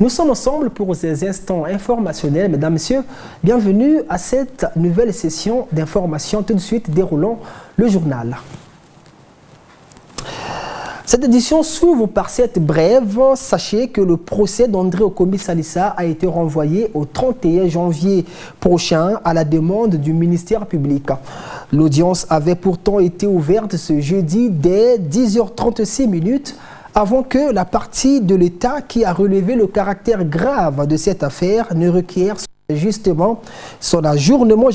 Nous sommes ensemble pour ces instants informationnels. Mesdames, Messieurs, bienvenue à cette nouvelle session d'information. Tout de suite, déroulons le journal. Cette édition s'ouvre par cette brève. Sachez que le procès d'André Okombi Salissa a été renvoyé au 31 janvier prochain à la demande du ministère public. L'audience avait pourtant été ouverte ce jeudi dès 10h36 avant que la partie de l'État qui a relevé le caractère grave de cette affaire ne requiert justement son ajournement,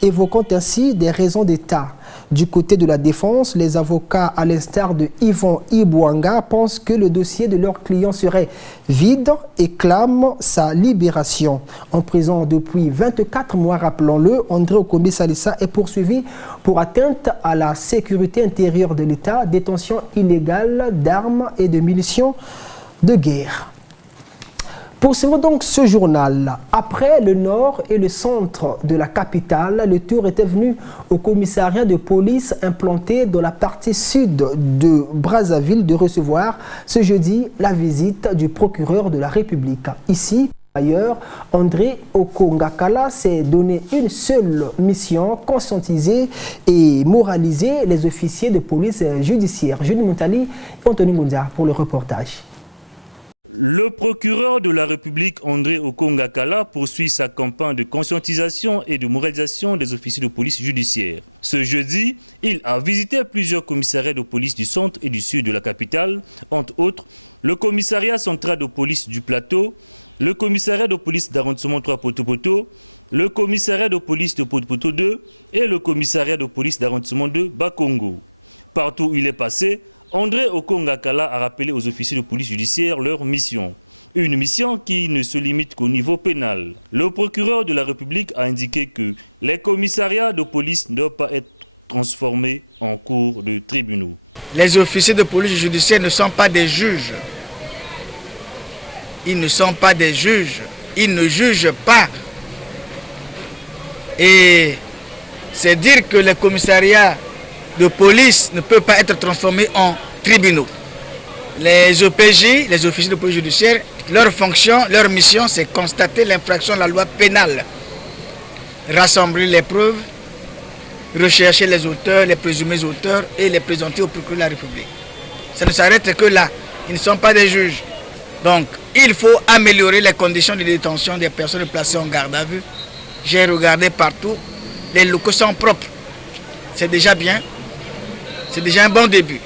évoquant ainsi des raisons d'État. Du côté de la défense, les avocats, à l'instar de Yvon Ibouanga, pensent que le dossier de leur client serait vide et clament sa libération. En prison depuis 24 mois, rappelons-le, André Okombi Salissa est poursuivi pour atteinte à la sécurité intérieure de l'État, détention illégale d'armes et de munitions de guerre. Poursuivons donc ce journal. Après le nord et le centre de la capitale, le tour était venu au commissariat de police implanté dans la partie sud de Brazzaville de recevoir ce jeudi la visite du procureur de la République. Ici, ailleurs, André Okongakala s'est donné une seule mission, conscientiser et moraliser les officiers de police judiciaire. Julie Moutali et Anthony Moundia pour le reportage. Le procureur de la République, André Okongakala, poursuit sa campagne de conscientisation et de moralisation des officiers de police judiciaire. Ce jeudi, il a visité plusieurs commissariats de police du centre et du sud de la capitale, entre autres le commissariat central de police du Plateau, le commissariat de police d'arrondissement 3 Poto-Poto, le commissariat de police de Poto-Poto 2 et le commissariat de police d'arrondissement 2 Bakongo. Partout où il est passé, André Okongakala a rappelé aux officiers de police judiciaire leur mission. Une mission qui ne se limite qu'au niveau pénal. Le procureur de la République a indiqué que les commissariats de police ne doivent pas être transformés en cours de tribunaux. Les officiers de police judiciaire ne sont pas des juges. Ils ne sont pas des juges. Ils ne jugent pas. Et c'est dire que les commissariats de police ne peut pas être transformé en tribunaux. Les OPJ, les officiers de police judiciaire, leur fonction, leur mission, c'est constater l'infraction de la loi pénale, rassembler les preuves, rechercher les auteurs, les présumés auteurs et les présenter au procureur de la République. Ça ne s'arrête que là. Ils ne sont pas des juges. Donc, il faut améliorer les conditions de détention des personnes placées en garde à vue. J'ai regardé partout, les locaux sont propres. C'est déjà bien. C'est déjà un bon début.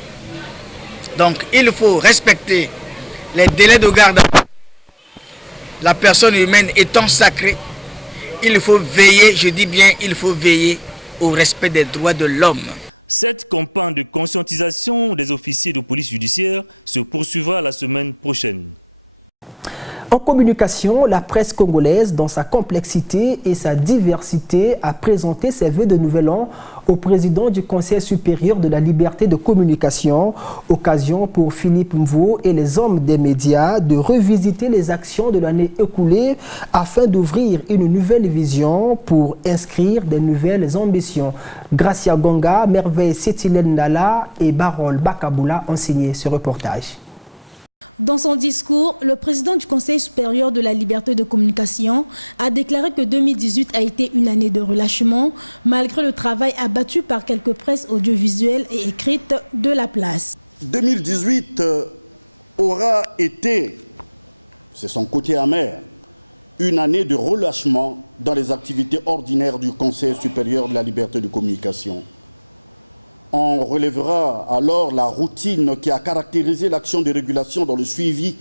Donc, il faut respecter les délais de garde. La personne humaine étant sacrée, il faut veiller, je dis bien, il faut veiller au respect des droits de l'homme. Cette campagne de conscientisation des officiers de police judiciaire se poursuivra la semaine prochaine. En communication, la presse congolaise, dans sa complexité et sa diversité, a présenté ses vœux de nouvel an au président du Conseil supérieur de la liberté de communication, occasion pour Philippe Mvo et les hommes des médias de revisiter les actions de l'année écoulée afin d'ouvrir une nouvelle vision pour inscrire de nouvelles ambitions. Gracia Gonga, Merveille Sétilène Nala et Barol Bakaboula ont signé ce reportage. Dans son discours, le président du Conseil supérieur de la liberté de communication a déclaré que 2018 a été une année de relâchement, malgré le travail abattu par quelques presses audiovisuelles et écrites de la place. 2018 aura été, c'est son côté amer, une année de relâchement dans les activités ordinaires du Conseil supérieur de la liberté de communication. On relèvera alors la routine qui a caractérisé l'action de régulation dans le suivi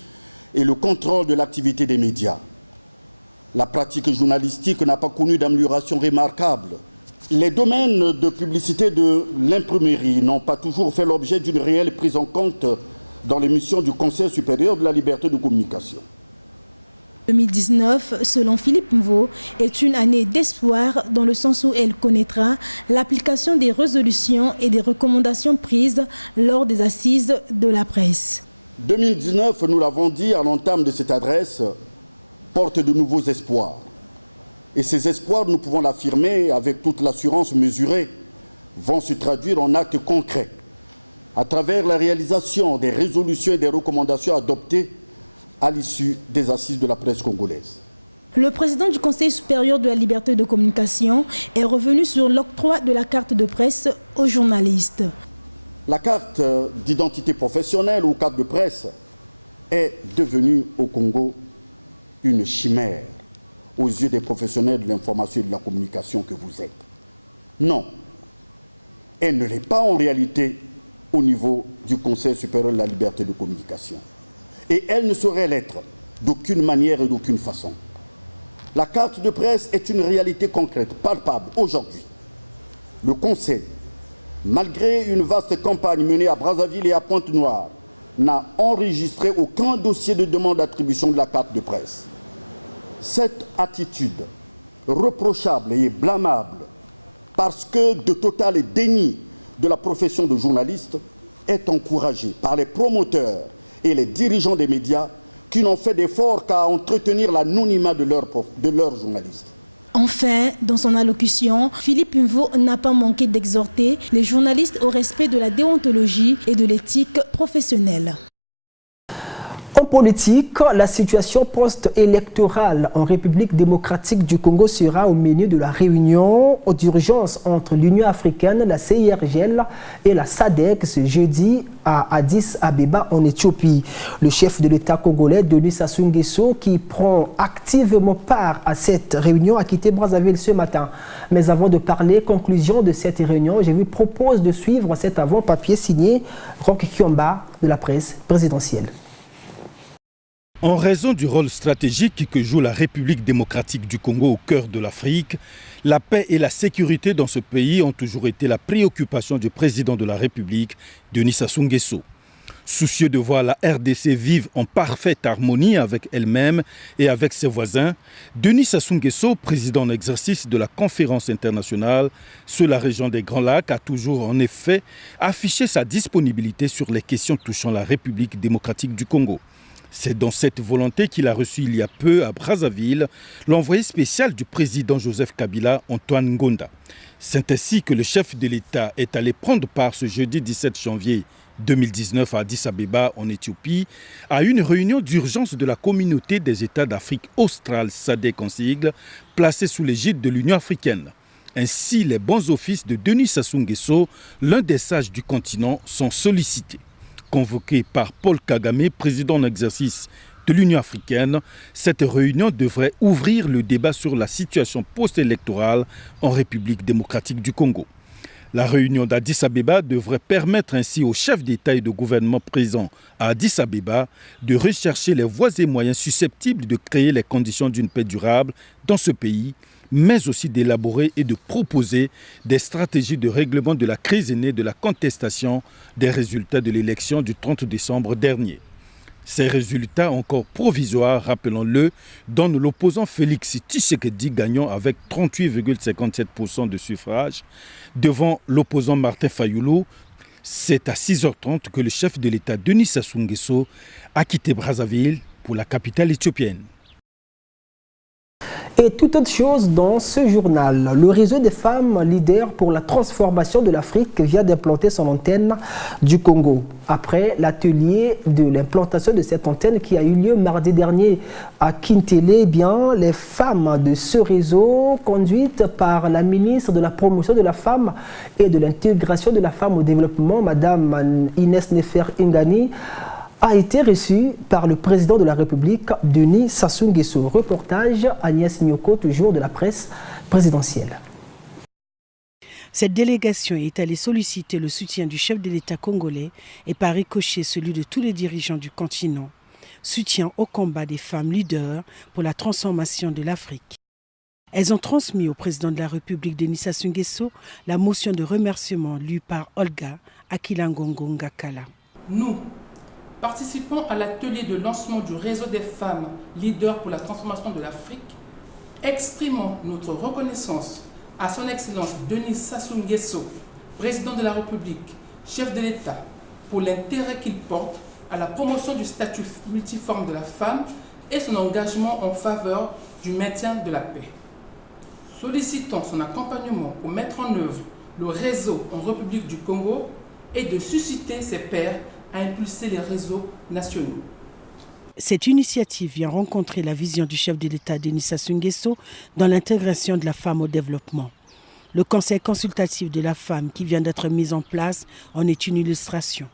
et le contrôle de l'activité des médias. La pratique journalistique n'a pas connu d'amélioration remarquable. Les domaines de publicité de l'imprimerie n'ont pas toujours fait l'objet d'une réelle prise en compte dans les missions du Conseil supérieur de la liberté de communication. 2019, selon Philippe Mvo, est une année d'espoir dans le sens où elle connaîtra l'application des résolutions et des recommandations prises lors des assises de la presse. 2019, nous l'avons dit à l'entame de cette adresse, porte de nouveaux espoirs. Et ces espoirs, nous pouvons l'affirmer avec toute l'assurance mesurée, vont se traduire en actes concrets à travers la réalisation des résolutions et des recommandations adoptées à l'issue des assises de la presse congolaise. Le président du Conseil supérieur de la liberté de communication est revenu sur l'octroi de la carte de presse aux journalistes. La carte d'identité professionnelle ou carte de presse est devenue au Congo une chimère aux yeux des professionnels de l'information et de la communication que vous êtes. Non, elle ne l'est pas en réalité au niveau du Conseil supérieur de la liberté de communication. Et elle ne saurait l'être d'aucune manière et d'aucune façon. La carte de presse est une réalité concrète, palpable aujourd'hui. Le Conseil, malgré une vaste campagne menée à Brazzaville et à Pointe-Noire, n'a enregistré aucun dossier de demande d'attribution de la carte de presse. Cette attitude reprochable et blâmable, parce que de total déni de la profession de journaliste, est encouragée par les promoteurs et les dirigeants des médias qui n'ont fait d'efforts qu'à entretenir l'anonymat de leurs journalistes. Enfin, dans son allocution, Philippe Mvo n'a pas manqué d'exhorter les journalistes au respect de la déontologie et de l'éthique professionnelle. En politique, la situation post-électorale en République démocratique du Congo sera au menu de la réunion d'urgence entre l'Union africaine, la CIRGL et la SADC ce jeudi à Addis Abeba en Éthiopie. Le chef de l'État congolais, Denis Sassou Nguesso, qui prend activement part à cette réunion, a quitté Brazzaville ce matin. Mais avant de parler conclusion de cette réunion, je vous propose de suivre cet avant-papier signé Roch Kiomba de la presse présidentielle. En raison du rôle stratégique que joue la République démocratique du Congo au cœur de l'Afrique, la paix et la sécurité dans ce pays ont toujours été la préoccupation du président de la République, Denis Sassou Nguesso. Soucieux de voir la RDC vivre en parfaite harmonie avec elle-même et avec ses voisins, Denis Sassou Nguesso, président en exercice de la conférence internationale sur la région des Grands Lacs, a toujours en effet affiché sa disponibilité sur les questions touchant la République démocratique du Congo. C'est dans cette volonté qu'il a reçu il y a peu à Brazzaville l'envoyé spécial du président Joseph Kabila, Antoine Ngonda. C'est ainsi que le chef de l'État est allé prendre part ce jeudi 17 janvier 2019 à Addis Abeba en Éthiopie à une réunion d'urgence de la communauté des États d'Afrique australe SADC en sigle, placée sous l'égide de l'Union africaine. Ainsi, les bons offices de Denis Sassou Nguesso, l'un des sages du continent, sont sollicités. Convoquée par Paul Kagame, président en exercice de l'Union africaine, cette réunion devrait ouvrir le débat sur la situation post-électorale en République démocratique du Congo. La réunion d'Addis Abeba devrait permettre ainsi aux chefs d'État et de gouvernement présents à Addis Abeba de rechercher les voies et moyens susceptibles de créer les conditions d'une paix durable dans ce pays, mais aussi d'élaborer et de proposer des stratégies de règlement de la crise née de la contestation des résultats de l'élection du 30 décembre dernier. Ces résultats encore provisoires, rappelons-le, donnent l'opposant Félix Tshisekedi gagnant avec 38,57% de suffrages devant l'opposant Martin Fayulu. C'est à 6h30 que le chef de l'État Denis Sassou Nguesso a quitté Brazzaville pour la capitale éthiopienne. Et toute autre chose dans ce journal, le réseau des femmes leaders pour la transformation de l'Afrique vient d'implanter son antenne du Congo. Après l'atelier de l'implantation de cette antenne qui a eu lieu mardi dernier à Kintele, eh bien, les femmes de ce réseau, conduites par la ministre de la promotion de la femme et de l'intégration de la femme au développement, Madame Inès Nefer Ingani, a été reçu par le président de la République, Denis Sassou Nguesso. Reportage Agnès Nyoko, toujours de la presse présidentielle. Cette délégation est allée solliciter le soutien du chef de l'État congolais et par ricochet celui de tous les dirigeants du continent. Soutien au combat des femmes leaders pour la transformation de l'Afrique. Elles ont transmis au président de la République, Denis Sassou Nguesso, la motion de remerciement lue par Olga Akilangongo Ngakala. Nous participons à l'atelier de lancement du réseau des femmes leaders pour la transformation de l'Afrique. Exprimons notre reconnaissance à son Excellence Denis Sassou Nguesso, président de la République, chef de l'État, pour l'intérêt qu'il porte à la promotion du statut multiforme de la femme et son engagement en faveur du maintien de la paix. Sollicitons son accompagnement pour mettre en œuvre le réseau en République du Congo et de susciter ses pairs à impulser les réseaux nationaux. Cette initiative vient rencontrer la vision du chef de l'État Denis Sassou Nguesso dans l'intégration de la femme au développement. Le conseil consultatif de la femme qui vient d'être mis en place en est une illustration.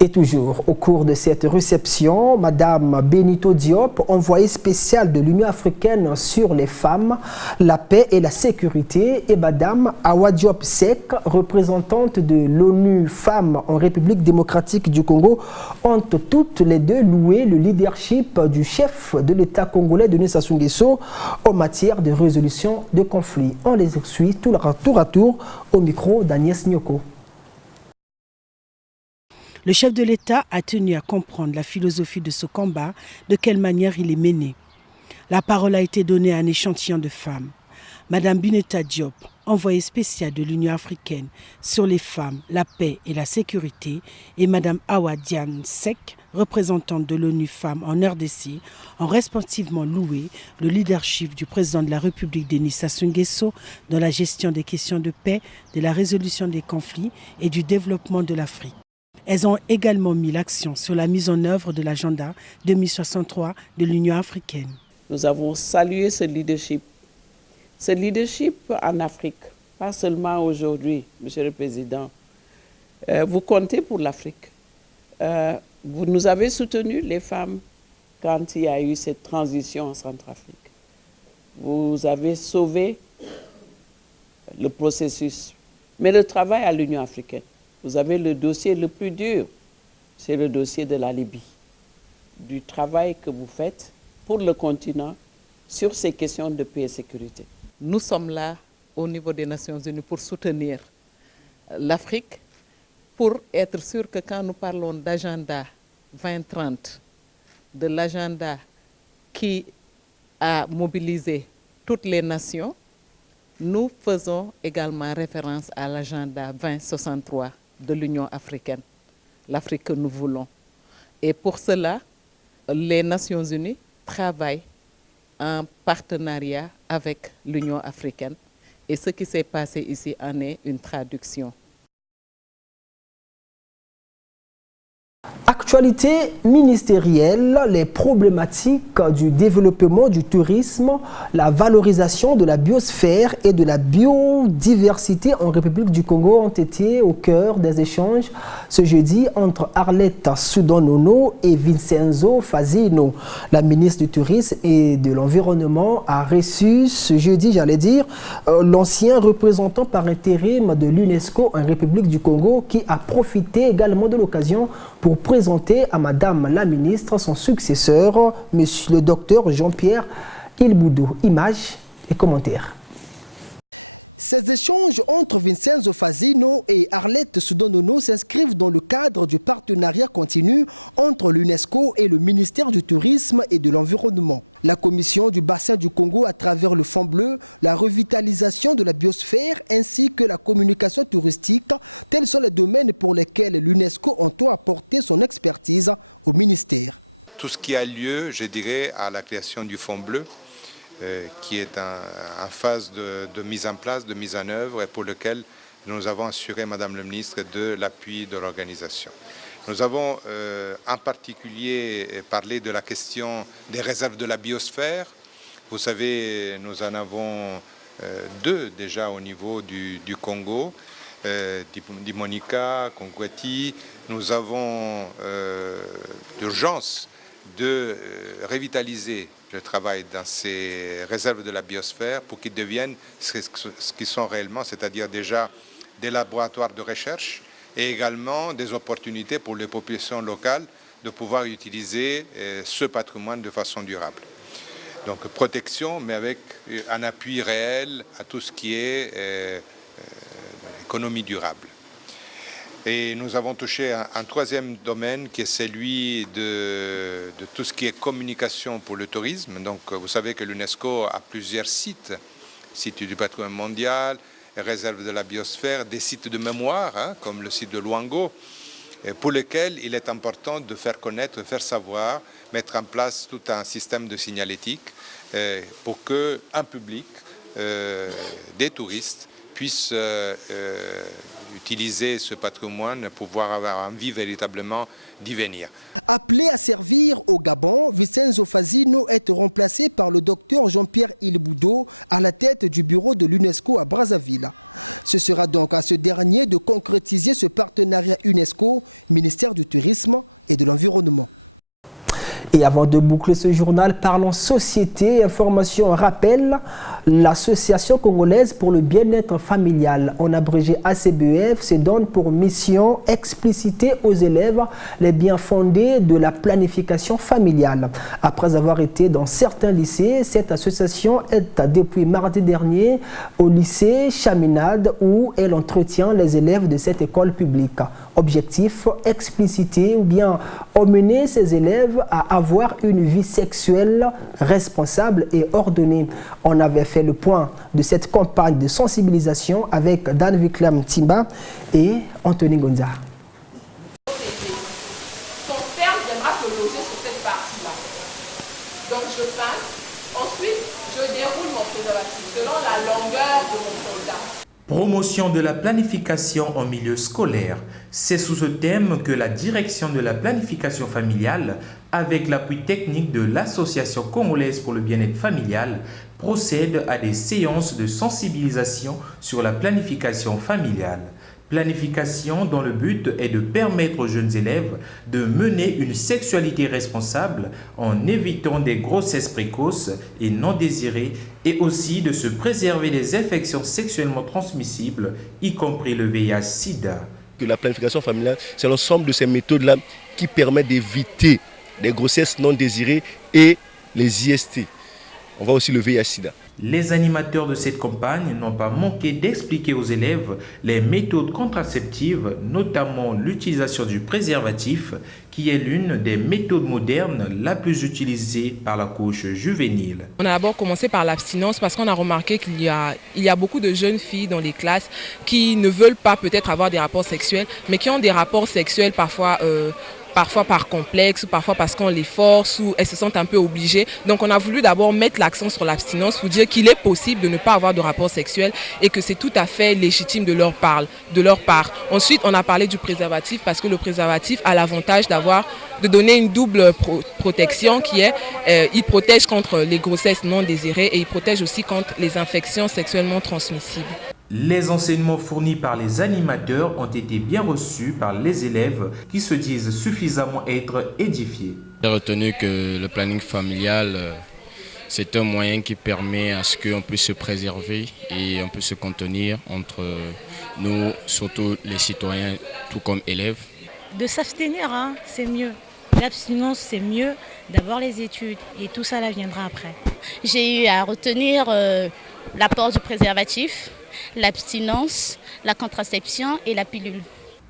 Et toujours au cours de cette réception, Madame Benito Diop, envoyée spéciale de l'Union africaine sur les femmes, la paix et la sécurité, et Madame Awa Diop Seck, représentante de l'ONU Femmes en République démocratique du Congo, ont toutes les deux loué le leadership du chef de l'État congolais Denis Sassou Nguesso en matière de résolution de conflits. On les suit tour à tour au micro d'Agnès Nyoko. Le chef de l'État a tenu à comprendre la philosophie de ce combat, de quelle manière il est mené. La parole a été donnée à un échantillon de femmes. Madame Bineta Diop, envoyée spéciale de l'Union africaine sur les femmes, la paix et la sécurité, et Madame Awa Diane Seck, représentante de l'ONU Femmes en RDC, ont respectivement loué le leadership du président de la République Denis Sassou Nguesso dans la gestion des questions de paix, de la résolution des conflits et du développement de l'Afrique. Elles ont également mis l'accent sur la mise en œuvre de l'agenda 2063 de l'Union africaine. Nous avons salué ce leadership. Ce leadership en Afrique, pas seulement aujourd'hui, Monsieur le Président. Vous comptez pour l'Afrique. Vous nous avez soutenu, les femmes, quand il y a eu cette transition en Centrafrique. Vous avez sauvé le processus. Mais le travail à l'Union africaine, vous avez le dossier le plus dur, c'est le dossier de la Libye. Du travail que vous faites pour le continent sur ces questions de paix et sécurité. Nous sommes là au niveau des Nations Unies pour soutenir l'Afrique, pour être sûr que quand nous parlons d'agenda 2030, de l'agenda qui a mobilisé toutes les nations, nous faisons également référence à l'agenda 2063 de l'Union africaine, l'Afrique que nous voulons. Et pour cela, les Nations Unies travaillent en partenariat avec l'Union africaine. Et ce qui s'est passé ici en est une traduction. Actualité ministérielle, les problématiques du développement du tourisme, la valorisation de la biosphère et de la biodiversité en République du Congo ont été au cœur des échanges ce jeudi entre Arlette Soudan-Nono et Vincenzo Fazino. La ministre du Tourisme et de l'Environnement a reçu ce jeudi, l'ancien représentant par intérim de l'UNESCO en République du Congo qui a profité également de l'occasion pour présenter à Madame la ministre son successeur, Monsieur le docteur Jean-Pierre Ilboudou. Images et commentaires. Ces échanges entre Vincenzo Fazino et Arlette Soudan-Nono s'inscrivent dans le cadre du partenariat continu entre l'UNESCO et le ministère du Tourisme et de l'Environnement. La Commission du bassin du Congo à travers le Fonds bleu, la revitalisation de la biosphère ainsi que la communication touristique, tels sont les domaines pour lesquels l'UNESCO entend apporter son expertise au ministère. Tout ce qui a lieu, je dirais, à la création du Fonds bleu, qui est en phase de mise en place, de mise en œuvre, et pour lequel nous avons assuré, Madame le ministre, de l'appui de l'organisation. Nous avons en particulier parlé de la question des réserves de la biosphère. Vous savez, nous en avons deux déjà au niveau du Congo, d'Imonika, Kongwati. Nous avons l'urgence de revitaliser le travail dans ces réserves de la biosphère pour qu'ils deviennent ce qu'ils sont réellement, c'est-à-dire déjà des laboratoires de recherche et également des opportunités pour les populations locales de pouvoir utiliser ce patrimoine de façon durable. Donc protection, mais avec un appui réel à tout ce qui est économie durable. Et nous avons touché un troisième domaine qui est celui de tout ce qui est communication pour le tourisme. Donc vous savez que l'UNESCO a plusieurs sites du patrimoine mondial, réserves de la biosphère, des sites de mémoire, comme le site de Luango, pour lesquels il est important de faire connaître, de faire savoir, mettre en place tout un système de signalétique pour qu'un public, des touristes, puissent utiliser ce patrimoine pour pouvoir avoir envie véritablement d'y venir. Appelé à servir au Gabon, Vincenzo Fazino est remplacé par le docteur Jean-Pierre Ilboudo à la tête du bureau de l'UNESCO à Brazzaville. Ce sera donc à ce dernier de concrétiser ce partenariat UNESCO, ministère du Tourisme et de l'Environnement. Et avant de boucler ce journal, parlons société, information, rappel, l'Association congolaise pour le bien-être familial, en abrégé ACBEF, se donne pour mission expliciter aux élèves les biens fondés de la planification familiale. Après avoir été dans certains lycées, cette association est depuis mardi dernier au lycée Chaminade où elle entretient les élèves de cette école publique. Objectif, expliciter ou bien emmener ces élèves à avoir une vie sexuelle responsable et ordonnée. On avait fait le point de cette campagne de sensibilisation avec Dan Viklam Timba et Anthony Gonza. Ton père viendra te loger sur cette partie-là. Donc je passe. Ensuite, je déroule mon préservatif selon la longueur de mon soldat. Promotion de la planification en milieu scolaire. C'est sous ce thème que la direction de la planification familiale, avec l'appui technique de l'Association congolaise pour le bien-être familial, procède à des séances de sensibilisation sur la planification familiale. Planification dont le but est de permettre aux jeunes élèves de mener une sexualité responsable en évitant des grossesses précoces et non désirées et aussi de se préserver des infections sexuellement transmissibles, y compris le VIH-Sida. La planification familiale, c'est l'ensemble de ces méthodes-là qui permettent d'éviter les grossesses non désirées et les IST. On voit aussi le VIH-Sida. Les animateurs de cette campagne n'ont pas manqué d'expliquer aux élèves les méthodes contraceptives, notamment l'utilisation du préservatif, qui est l'une des méthodes modernes la plus utilisée par la couche juvénile. On a d'abord commencé par l'abstinence parce qu'on a remarqué qu'il y a beaucoup de jeunes filles dans les classes qui ne veulent pas peut-être avoir des rapports sexuels, mais qui ont des rapports sexuels parfois par complexe, ou parfois parce qu'on les force ou elles se sentent un peu obligées. Donc on a voulu d'abord mettre l'accent sur l'abstinence pour dire qu'il est possible de ne pas avoir de rapport sexuel et que c'est tout à fait légitime de leur part. Ensuite, on a parlé du préservatif parce que le préservatif a l'avantage de donner une double protection qui est, il protège contre les grossesses non désirées et il protège aussi contre les infections sexuellement transmissibles. Les enseignements fournis par les animateurs ont été bien reçus par les élèves qui se disent suffisamment être édifiés. J'ai retenu que le planning familial, c'est un moyen qui permet à ce qu'on puisse se préserver et on peut se contenir entre nous, surtout les citoyens, tout comme élèves. De s'abstenir, c'est mieux. L'abstinence, c'est mieux. D'abord les études et tout ça, là, viendra après. J'ai eu à retenir l'apport du préservatif, l'abstinence, la contraception et la pilule.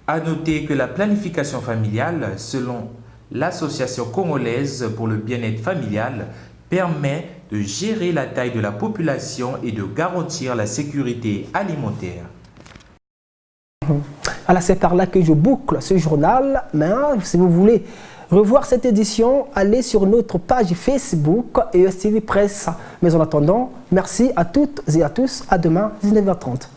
À noter que la planification familiale, selon l'Association congolaise pour le bien-être familial, permet de gérer la taille de la population et de garantir la sécurité alimentaire. Alors c'est par là que je boucle ce journal, mais si vous voulez revoir cette édition, allez sur notre page Facebook ESTV Presse. Mais en attendant, merci à toutes et à tous. À demain, 19h30.